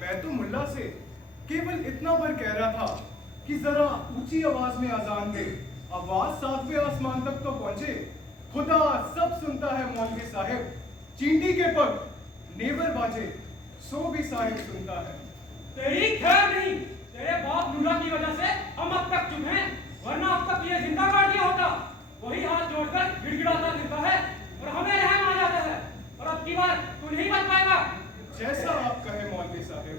मैं तो मुल्ला से केवल इतना पर कह रहा था कि जरा ऊंची आवाज में अजान दे। आवाज सातवें आसमान तक तो पहुंचे। खुदा सब सुनता है मौलवी साहब। चींटी के पग नेवर बाजे सो भी साहिब सुनता है। तेरी खैर नहीं, तेरे बाप मुल्ला की वजह से हम अब तक चुप हैं, वरना अब तक ये जिंदा काट दिया होता। वही हाथ जोड़कर गिड़गिड़ाता फिरता है और हमें रहम आ जाता है। और अब की बार तू नहीं बच पाएगा। जैसा आप कहे मौलवी साहब।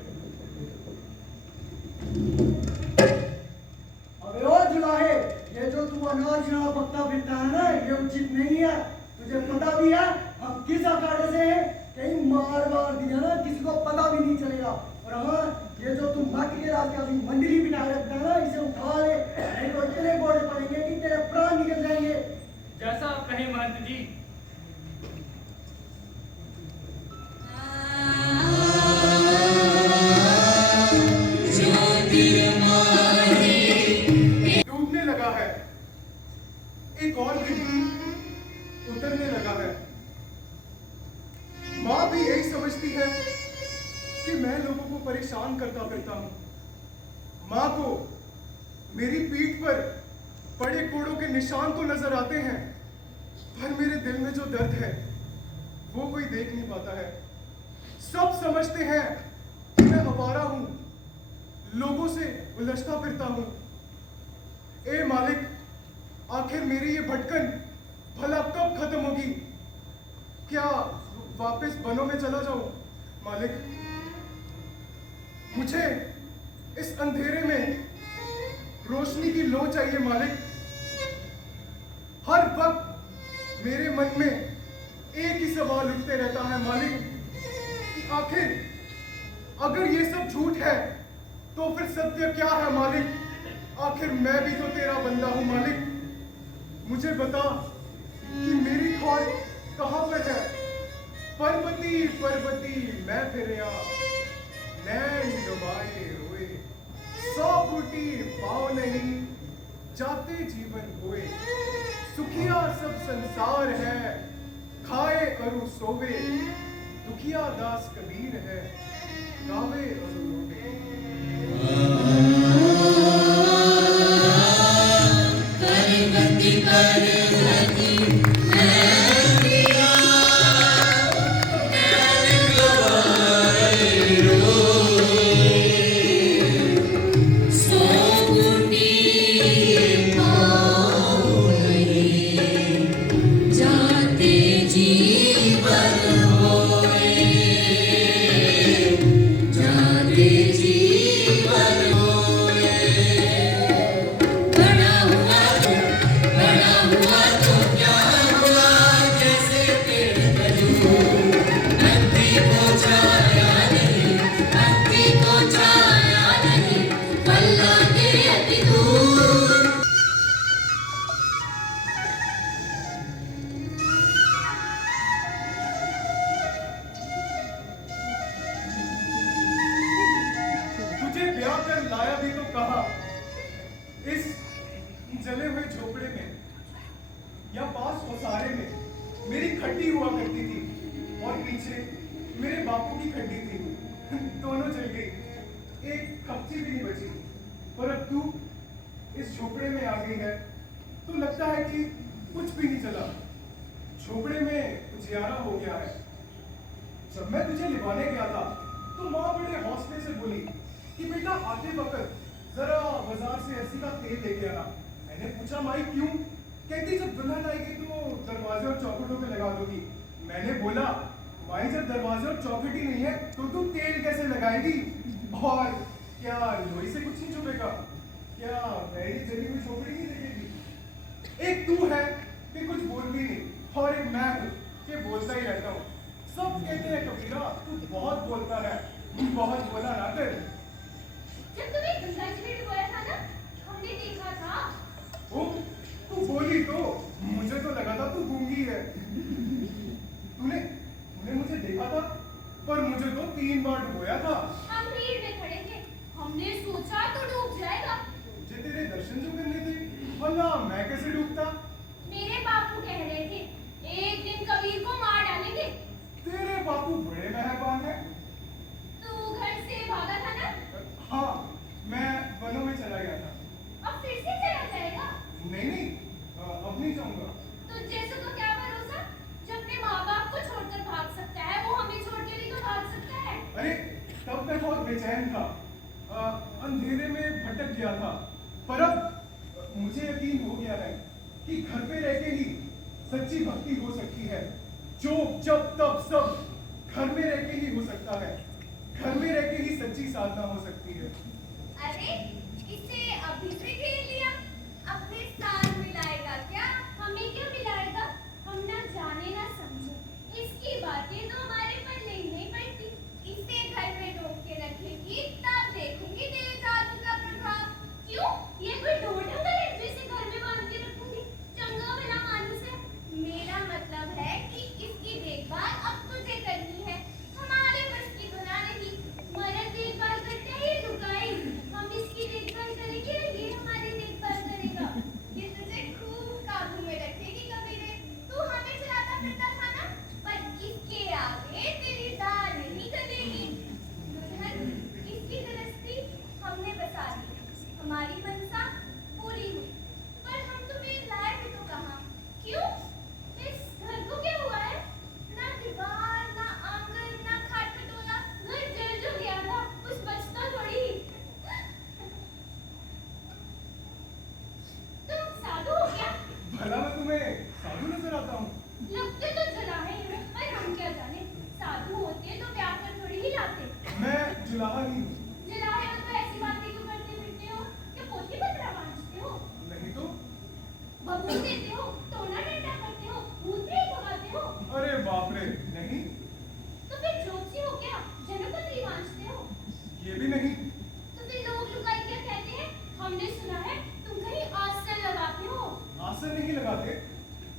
अबे ओ जुलाहे, ये जो तू अनाज यहाँ बकता फिरता है ना, ये उचित नहीं है। तुझे पता भी है हम किस अखाड़े से हैं? कहीं मार दिया ना, किसी को पता भी नहीं चलेगा। और हाँ, ये जो तू मट के रास्ते अभी मंडली बिठा रखता है ना, इसे उठा ले, नहीं तो इतने घोड़े पड़ेंगे कि तेरे प्राण निकल जाएंगे। जैसा आप कहें महंत जी। डूबने लगा है, एक और दिन उतरने लगा है। माँ भी यही समझती है कि मैं लोगों को परेशान करता फिरता हूं। माँ को मेरी पीठ पर बड़े कोड़ों के निशान तो नजर आते हैं, पर मेरे दिल में जो दर्द है वो कोई देख नहीं पाता है। सब समझते हैं कि मैं आवारा हूं, लोगों से उलझता फिरता हूं। ए मालिक, आखिर मेरी ये भटकन भला कब खत्म होगी? क्या वापस बनों में चला जाऊं? मालिक, मुझे इस अंधेरे में रोशनी की लो चाहिए मालिक। हर वक्त मेरे मन में एक ही सवाल उठते रहता है मालिक कि आखिर अगर ये सब झूठ है तो फिर सत्य क्या है मालिक? आखिर मैं भी तो तेरा बंदा हूं मालिक। मुझे बता कि मेरी खौर कहां पर है? पर्वती पर्वती मैं फिरया, नैन डुबाए हुए, 100 फुटी पाँव नहीं जाते जीवन हुए। सुखिया सब संसार है, खाए अरु सोवे, दुखिया दास कबीर है, गावे अरु रोवे। तुझे ब्याह कर लाया भी तो कहा, इस जले हुए झोपड़े में या पास ओसारे में मेरी खड्डी हुआ करती थी और पीछे मेरे बापू की खड्डी थी। दोनों जल गई, एक खपची भी नहीं बची। पर अब तू इस झोपड़े में आ गई है तो लगता है कि कुछ भी नहीं चला। झोपड़े में उजियारा हो गया है। जब मैं तुझे लिवाने गया था तो माँ बड़े हौसले से बोली कि बेटा आते वक्त जरा बाजार से अस्सी का तेल लेके आना। मैंने पूछा माई क्यों? कहती जब दुल्हन आएगी तो दरवाजे और चौखटों पे लगा दोगी। मैंने बोला माई जब दरवाजे और चौखट ही नहीं है तो तू तेल कैसे लगाएगी? और क्या लोही से कुछ नहीं छुपेगा? क्या मेरी जली हुई झोपड़ी नहीं दिखेगी? एक तू है कि कुछ बोलती नहीं और एक मैं हूँ कि बोलता ही रहता हूँ। सब कहते हैं कबीरा तू बहुत बोलता है, बहुत बोला ना कर। जब तुम्हें गंगा जी में डुबाया था ना, हमने देखा था। ओ, तू बोली तो मुझे तो लगा था तू गूंगी है। तूने मुझे देखा था पर मुझे तो 3 बार डुबोया था। हम भीड़ में खड़े थे, हमने सोचा तो डूब जाएगा। मुझे तेरे दर्शन जो करने थे, वरना मैं कैसे डूबता? मेरे बापू कह रहे थे एक दिन कबीर को मार डालेंगे। तेरे बापू बड़े मेहरबान है। तू घर से बेचैन था, अंधेरे में भटक गया था। पर अब मुझे यकीन हो गया है कि घर पे रह के ही सच्ची भक्ति हो सकती है। जो जब तब सब घर में रह के ही हो सकता है। घर में रह के ही सच्ची साधना हो सकती है। अरे इसे अभी से खेल लिया, अपने साथ मिलाएगा क्या? हमें क्या मिलाएगा? हम ना जाने ना समझे, इसकी बातें तो हमारे पर ले नहीं पड़ती। इसे घर में रोक के रखेगी, तब देखूंगी तेरे जादू का प्रभाव। क्यों? ये कोई ढोंढ है जिसे घर में बांध के रखूंगी? चंगा भला मानुस है। मेरा मतलब है कि इसकी देखभाल अब तुझे करनी है, हमारे बस की तो ना रही। मरद देखभाल करते ही लुकाई, हम इसकी देखभाल करेंगे, ये हमारी देखभाल करेगा। ये तुझे खूब काबू में रखेगी कबीरे। तू हमें चलाता फिरता था ना, पर इसके आगे तेरी दाल नहीं गलेगी। दुल्हन, इसकी गृहस्थी हमने बसा दी, हमारी मनसा पूरी हुई। पर हम तुम्हें लाए भी तो कहाँ? क्यों? इस घर को क्या हुआ है? ना दीवार, ना आंगन, ना खाट खटोला, घर जल जो गया था, कुछ बचता थोड़ी ही। तुम साधु हो क्या? भला मैं तुम्हें साधु नजर आता हूँ? लगते तो जुलाहे हो, पर हम क्या जाने, साधु होते तो ब्याह कर थोड़ी ही लाते। मैं जुलाहा ही हूँ। जुलाहे हो तो ऐसी बातें क्यों करते फिरते हो? क्या पोती पतरा बांधते हो? नहीं तो? बबूल देते हो, टोना डंडा करते हो, भूत प्रेत भगाते हो? अरे बाप रे, नहीं। तो फिर ज्योतिषी हो क्या? जनपत्री बांधते हो? ये भी नहीं। तो फिर लोग लुगाई क्या कहते हैं? हमने सुना है तुम कहीं आसन लगाते हो। आसन नहीं लगाते,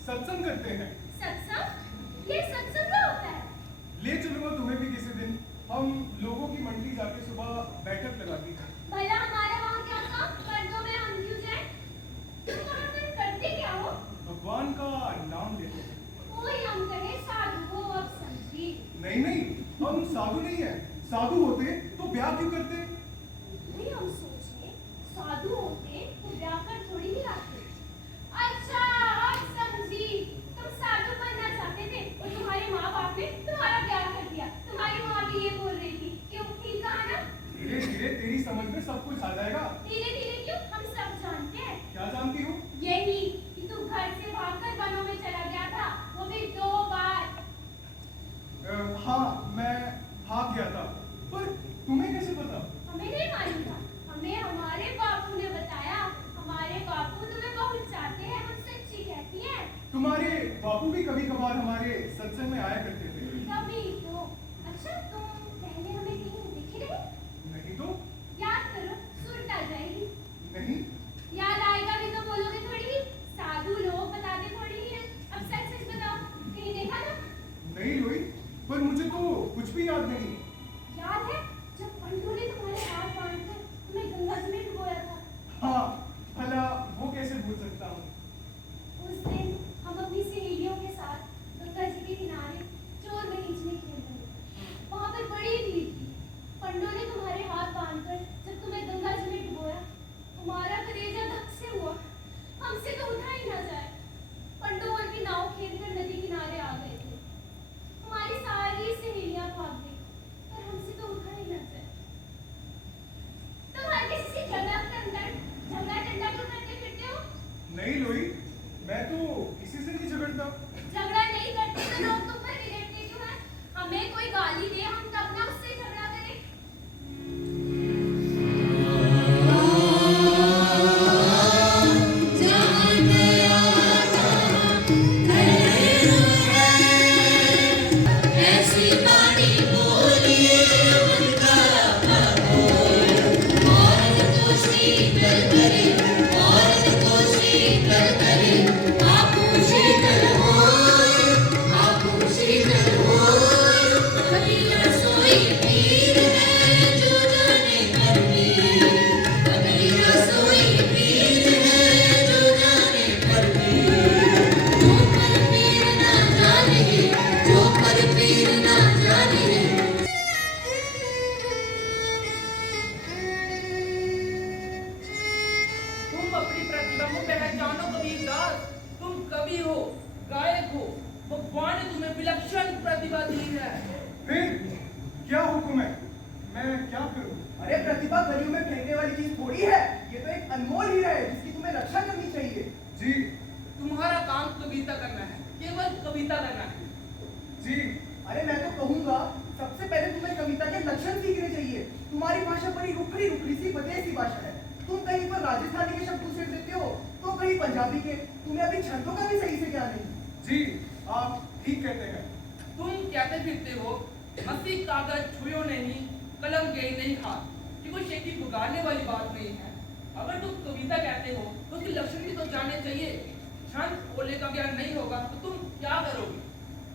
सत्संग करते हैं। सत्संग? ये सत्संग क्या होता है? ले चलूंगा तुम्हें भी किसी दिन। हम लोगों की मंडली जाके सुबह बैठक लगाती है। भला हमारा वहाँ क्या काम? पर्दों में हम क्यों जाएं? तुम वहाँ पर करते क्या हो? भगवान का नाम लेते हैं। वही हम कहे साधु हो, अब समझी। नहीं नहीं, हम साधु नहीं है। साधु होते तो ब्याह क्यों करते? नहीं, हम सोचे साधु होते तो ब्याह कर थोड़ी ही लाते। अच्छा, अब समझी। तुम साधु बनना चाहते थे और तुम्हारे माँ बाप ने तुम्हारा ब्याह कर दिया। तुम्हारी माँ भी ये बोल रही थी, क्यों? ठीक कहा ना? धीरे धीरे तेरी समझ में सब कुछ आ जाएगा। धीरे धीरे क्यों? हम सब जानते हैं। क्या जानती हो? यही कि तू घर से भागकर वनों में चला गया था, वो भी 2 बार। हाँ, मैं भाग गया था। पर तुम्हें कैसे पता? हमें नहीं मालूम था, हमें हमारे बापू ने बताया। हमारे बापू तुम्हें बहुत चाहते हैं, हम सच्ची कहती हैं। तुम्हारे बापू भी कभी कभार हमारे सत्संग में आया करते थे। कभी तो। अच्छा, तुम पहले हमें कहीं दिखे रहे? नहीं तो? याद करो, सुर टल जाएगी। नहीं। याद आएगा भी तो बोलोगे थोड़ी ही। साधु लोग बताते थोड़ी ही हैं। अब सच सच बताओ, कहीं देखा ना? नहीं लोई, पर मुझे तो कुछ भी याद नहीं। याद है जब पंडों ने तुम्हारे हाथ बांधकर तुम्हें गंगा जी में डुबोया था? हाँ, भला वो कैसे भूल सकता हूँ? उस दिन हम अपनी सहेलियों के साथ गंगा जी के किनारे मैं क्या करूं? अरे प्रतिभा गलियों में फेंकने वाली चीज थोड़ी है, ये तो एक अनमोल हीरा है जिसकी तुम्हें रक्षा करनी चाहिए। जी तुम्हारा काम कविता करना है, केवल कविता करना है। जी अरे मैं तो कहूंगा सबसे पहले तुम्हें कविता के लक्षण सीखने चाहिए। तुम्हारी भाषा बड़ी रुखड़ी सी बदेसी भाषा है। तुम कहीं पर राजस्थानी के शब्द उछेर देते हो तो कहीं पंजाबी के। तुम्हें अभी छंदों का भी सही से ज्ञान नहीं। जी आप ठीक कहते हैं। तुम कहते फिरते हो मसी कागज छुयो नहीं, कलम गई नहीं हाथ। ये कोई शेखी पुकारने वाली बात नहीं है। अगर तुम कविता कहते हो तो उसके लक्षण भी तो जानने चाहिए। छंद ओले का ज्ञान नहीं होगा तो तुम क्या करोगे?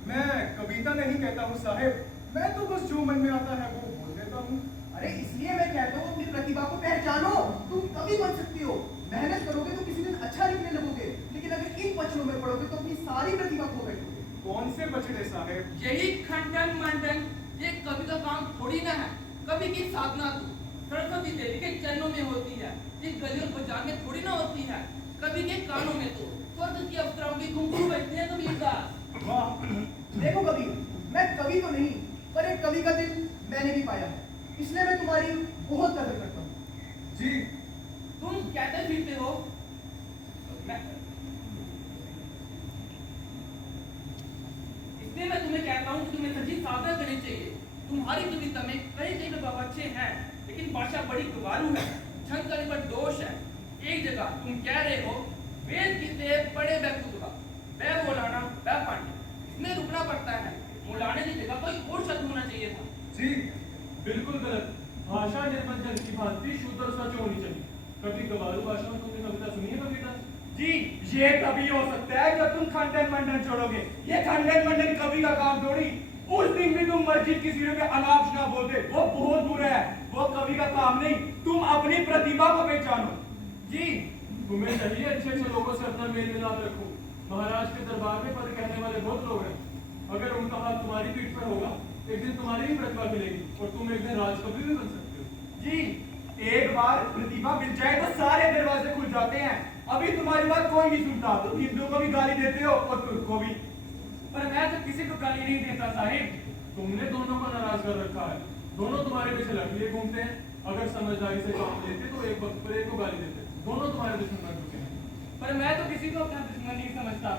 मैं कविता नहीं कहता हूँ साहेब, मैं तो बस जो मन में आता है वो बोल देता हूँ। अरे इसलिए मैं कहता हूँ अपनी प्रतिभा को पहचानो। तुम कवि बन सकती हो, मेहनत करोगे तो किसी दिन अच्छा लिखने लगोगे। लेकिन अगर इन पचड़ों में पड़ोगे तो अपनी सारी प्रतिभा खो बैठोगे। कौन से बछड़े साहेब? यही खंडन मंडन ये कवि का काम थोड़ी ना है। कवि की साधना तो सरस्वती देवी के चरणों में होती है, ये गलियों बाजार में थोड़ी ना होती है। कवि के कानों में तो स्वर्ग की अप्सराओं की घुंघरू बजती है। कबीरदास वाह, देखो कवि, मैं कवि तो नहीं पर एक कवि का दिल मैंने भी पाया है, इसलिए मैं तुम्हारी बहुत कदर करता हूँ। जी तुम कहते फिरते हो इसलिए मैं तुम्हें कहता हूँ कि तुम्हें सच्ची साधना करनी चाहिए। तुम्हारी कविता में कई जगह अच्छे हैं लेकिन भाषा बड़ी गुबारू है, छंद करने पर दोष है। एक जगह तुम कह रहे हो वेद किसे पढ़े बैकुतुबा, बै बोलाना बै पांडे, इसमें रुकना पड़ता है। मुलाने की जगह कोई और शब्द होना चाहिए था। जी बिल्कुल गलत। भाषा निर्बंधन की भांति शुद्ध और स्वच्छ होनी चाहिए। कभी गवारू भाषा में तुमने कविता सुनी है? कविता जी ये तभी हो सकता है जब तुम खंडन मंडन छोड़ोगे। ये खंडन मंडन कवि का काम थोड़ी। उस दिन भी तुम मस्जिद की सीढ़ियों पे अनाप शनाप बोलते, वो बहुत बुरा है, वो कवि का काम नहीं। तुम अपनी प्रतिभा को पहचानो। जी तुम्हें चाहिए अच्छे अच्छे लोगों से अपना मेल मिलाप रखो। महाराज के दरबार में पद कहने वाले बहुत लोग हैं। अगर उनका हाथ तुम्हारी पीठ पर होगा एक दिन तुम्हारी भी प्रतिभा मिलेगी और तुम एक दिन राजकवि भी बन सकते हो। जी एक बार प्रतिभा मिल जाए तो सारे दरवाजे खुल जाते हैं। अभी तुम्हारी बात कोई नहीं सुनता। तुम हिंदुओं को भी गाली देते हो और तुर्को भी। पर मैं तो किसी को गाली नहीं देता साहिब। तुमने दोनों को नाराज कर रखा है। दोनों तुम्हारे पीछे लग लिए घूमते हैं। अगर समझदारी से काम लेते तो एक वक्त पर एक को गाली देते। दोनों तुम्हारे दुश्मन बन चुके हैं। पर मैं तो किसी को अपना दुश्मन नहीं समझता।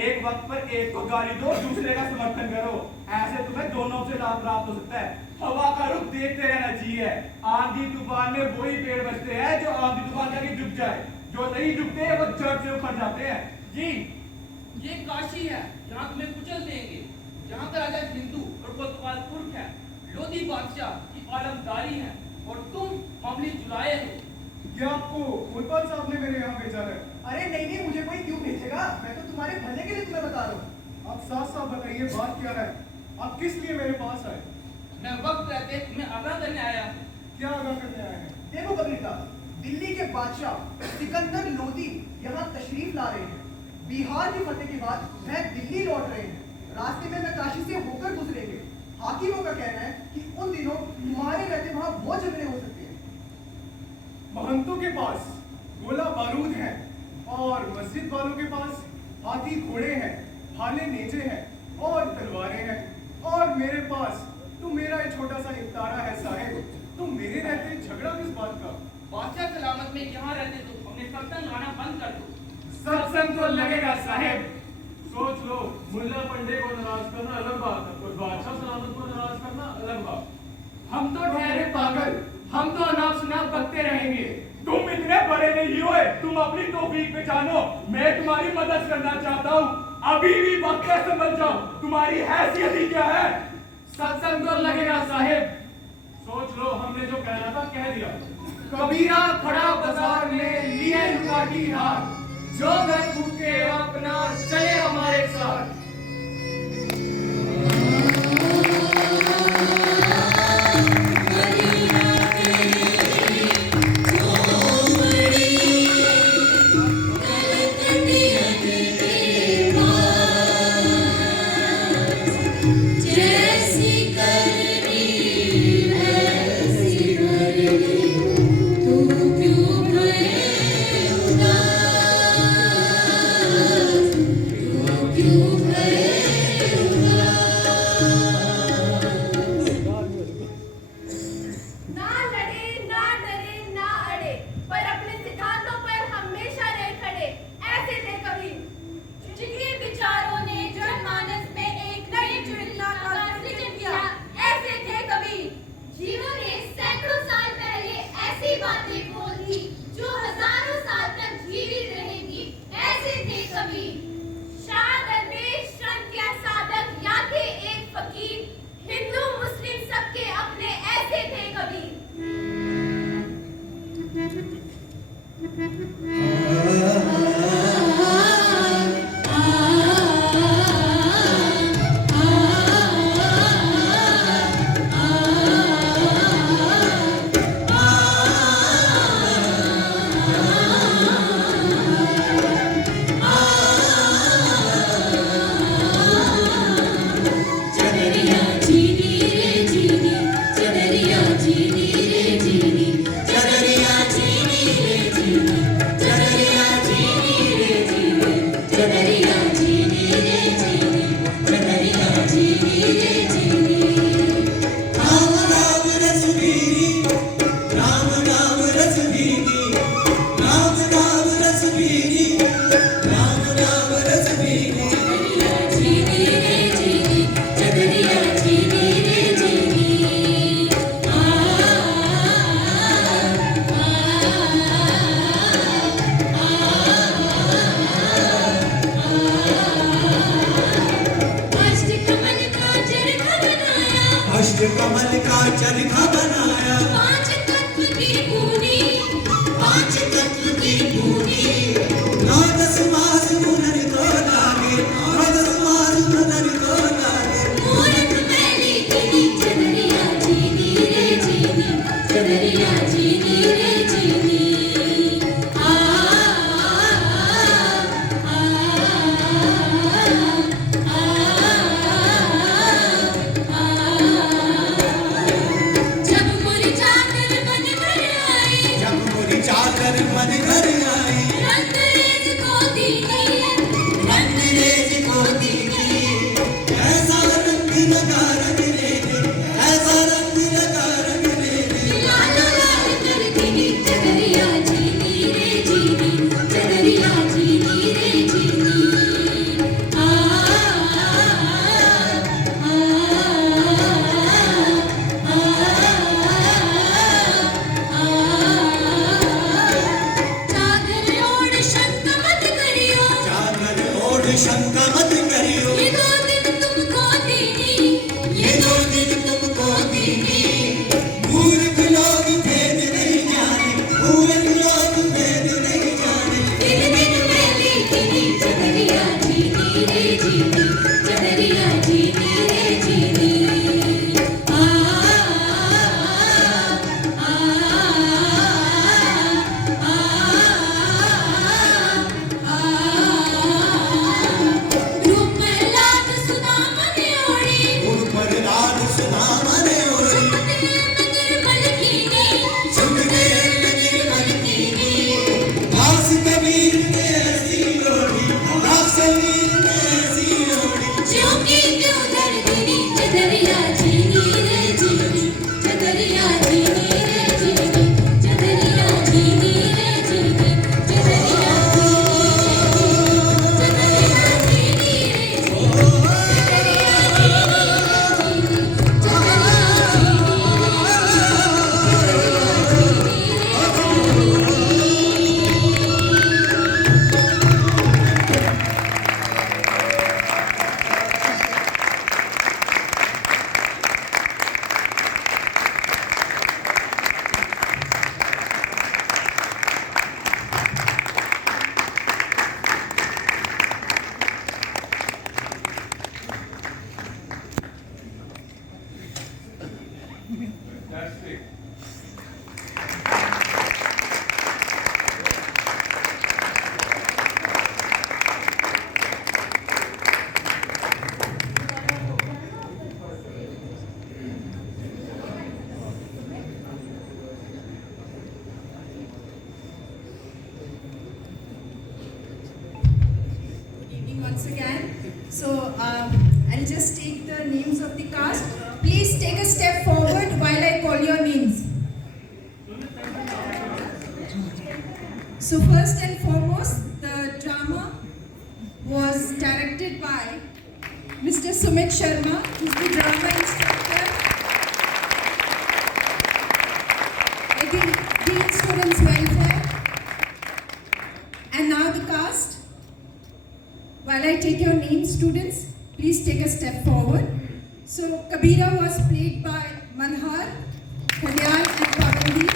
एक वक्त पर एक को गाली दो, दूसरे का समर्थन करो। ऐसे तुम्हें दोनों से लाभ प्राप्त हो सकता है। हवा का रुख देखते रहना चाहिए। आंधी तूफान में वही पेड़ बचते हैं जो आंधी तूफान जाके झुक जाए। जो नहीं झुकते हैं वो जड़ से उखड़ जाते हैं। जी ये काशी है, यहाँ तुम्हें कुचल देंगे। यहाँ का राजा हिंदू और कोतवाल तुर्क है। लोधी बादशाह की आलमदारी है और तुम मामूली जुलाए हो। क्या आपको कोतवाल साहब ने मेरे यहाँ भेजा है? अरे नहीं नहीं, मुझे कोई क्यों भेजेगा? मैं तो तुम्हारे भले के लिए तुम्हें बता रहा हूँ। आप साफ साफ बताइए बात क्या है? आप किस लिए मेरे पास आए? मैं वक्त रहते तुम्हें आगाह करने आया हूँ। क्या आगाह करने आए हैं? देखो कबीरदास, दिल्ली के बादशाह सिकंदर लोदी यहाँ तशरीफ ला रहे हैं। बिहार की फतेह के बाद वह दिल्ली लौट रहे हैं। रास्ते में वह काशी से होकर गुजरेंगे। हाकिमों का कहना है कि उन दिनों तुम्हारे रहते वहाँ बहुत झगड़े हो सकते हैं। महंतों के पास गोला बारूद है और मस्जिद वालों के पास हाथी घोड़े हैं, भाले नेजे हैं और तलवारें हैं। और मेरे पास तो मेरा एक छोटा सा इकतारा है साहेब। तो मेरे रहते झगड़ा किस बात का? बादशाह सलामत में यहाँ रहते तो अपने सत्संग लाना बंद कर दो। सत्संग तो लगेगा साहेब। सोच लो, मुल्ला पंडे को नाराज करना अलग बात है और बादशाह सलामत को नाराज करना अलग बात। हम तो ठहरे पागल, हम तो अनाप शनाप बकते रहेंगे। तुम इतने बड़े नहीं हुए, तुम अपनी तौफीक पहचानो। मैं तुम्हारी मदद करना चाहता हूँ। अभी भी वक्त है, समझ जाओ तुम्हारी हैसियत ही क्या है। सत्संग तो लगेगा साहेब। सोच लो, हमने जो कहना था कह दिया। कबीरा खड़ा बाजार में लिए लुकाटी हाथ, जो घर भूखे अपना चले हमारे साथ। जैसी करनी वैसी करनी, तू क्यों भरे उदास, तू क्यों भरे उदास। can. So I'll just take the names of the cast. Please take a step forward while I call your names. So first and foremost, the drama was directed by Mr. Sumit Sharma, who's the drama instructor at the Dean Students Welfare. And now the cast. While I take your names, students, please take a step forward. So Kabira was played by Manhar, Kalyan and Pavandi.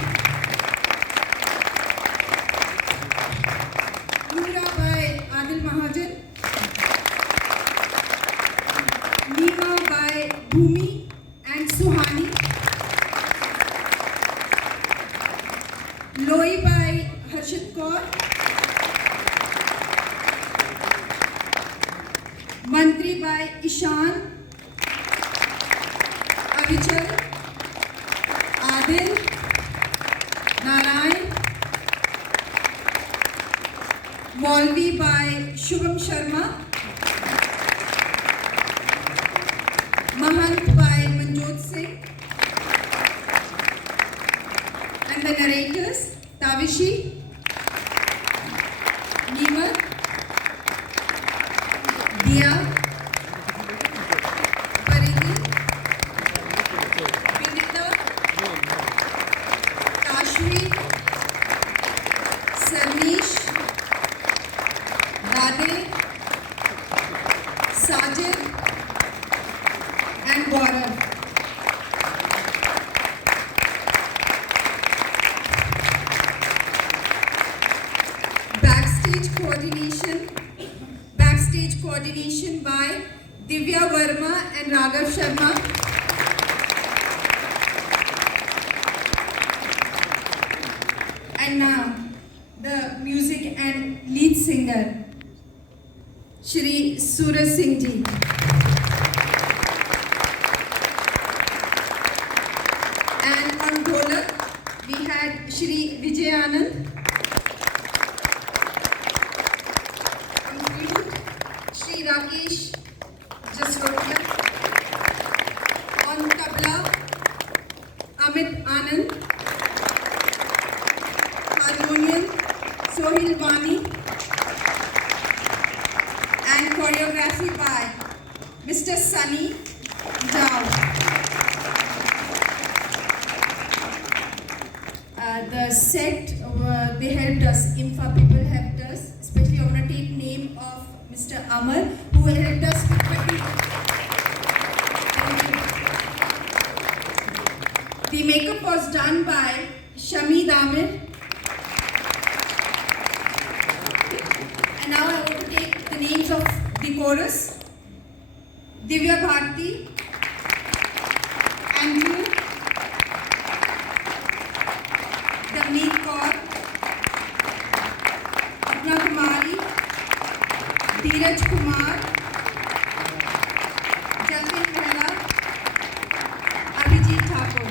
Noora by Adil Mahajan. Neema by Bhumi and Suhani. Loi by Harshit Kaur. Mantri by Ishan. Avichal, Adil, Narayan, Maulvi by Shubham Sharma, Mahant by Manjot Singh, and the narrators Tavishi, Neemat, Dia, Sajid and Gaurav. Backstage coordination by Divya Verma and Raghav Sharma. And now the music and lead singer Shri Suraj Singh Ji. And on dholak we had Shri Vijay Anand. On flute, Shri Rakesh Jasrotia. On tabla, Amit Anand. Harmonium, Sohil Vani. And choreography by Mr. Sunny Jao. The set, they helped us, IMFA people helped us, especially I want to take name of Mr. Amar, who helped us with the makeup was done by Shamid Amir. And now I want to take the names of the chorus. Divya Bharti, Andrew, Damneet Kaur, Apna Kumari, Dheeraj Kumar, Jalvin Mehra, Abhijit Thakur.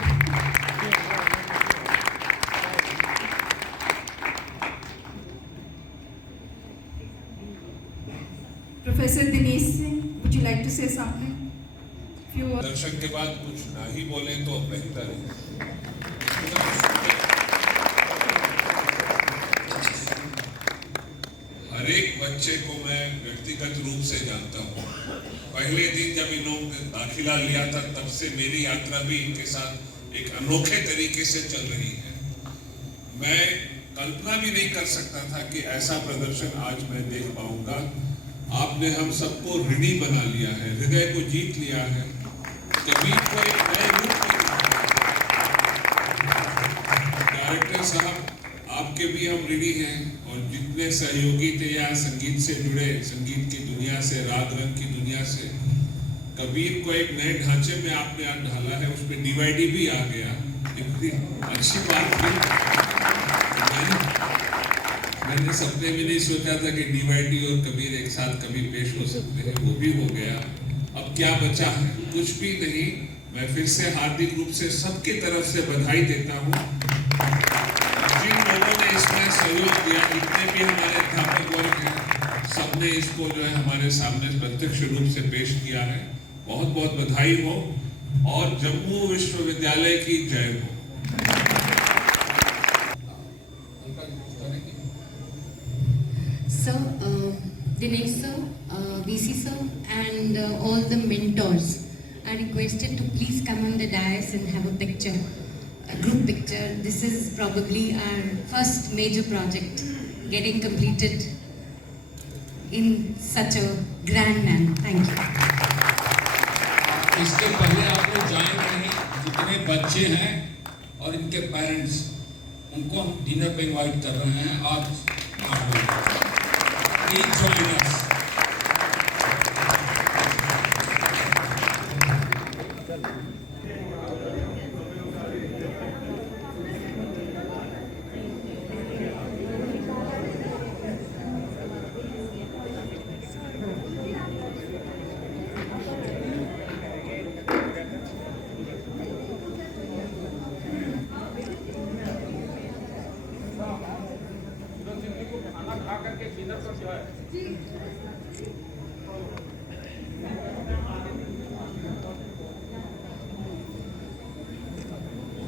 Professor Dinesh Singh, would you like to say something? Few words. दर्शक के बाद कुछ ना ही बोले तो बेहतर है। हर एक बच्चे को मैं व्यक्तिगत रूप से जानता हूँ। पहले दिन जब इन लोगों ने दाखिला लिया था, तब से मेरी यात्रा भी इनके साथ एक अनोखे तरीके से चल रही है। मैं कल्पना भी नहीं कर सकता था कि ऐसा प्रदर्शन आज मैं देख पाऊंगा। आपने हम सबको ऋणी बना लिया है, हृदय को जीत लिया है। कबीर को एक नए रूप में डायरेक्टर साहब, आपके भी हम ऋणी हैं, और जितने सहयोगी थे या संगीत से जुड़े, संगीत की दुनिया से, राग रंग की दुनिया से, कबीर को एक नए ढांचे में आपने आज ढाला है। उसमें डीवाईडी भी आ गया, इतनी अच्छी बात थी। मैंने सपने भी नहीं सोचा था कि डीवाईडी और कबीर एक साथ कभी पेश हो सकते हैं, वो भी हो गया। अब क्या बचा है? कुछ भी नहीं। मैं फिर से हार्दिक रूप से सबकी तरफ से बधाई देता हूँ। जिन लोगों ने इसमें सहयोग दिया, जितने भी हमारे अध्यापक वर्ग हैं, सबने इसको जो है हमारे सामने प्रत्यक्ष रूप से पेश किया है। बहुत बहुत बधाई हो और जम्मू विश्वविद्यालय की जय हो। Sir, Dinesh sir, VC sir, and all the mentors are requested to please come on the dais and have a picture, a group picture. This is probably our first major project getting completed in such a grand manner. Thank you. इसके पहले आप लोग जाएंगे नहीं, जितने बच्चे हैं और इनके पेरेंट्स, उनको हम डिनर पे इनवाइट कर रहे हैं आज 8 बजे। Please join us. खाना खा करके डिनर पर जो है जी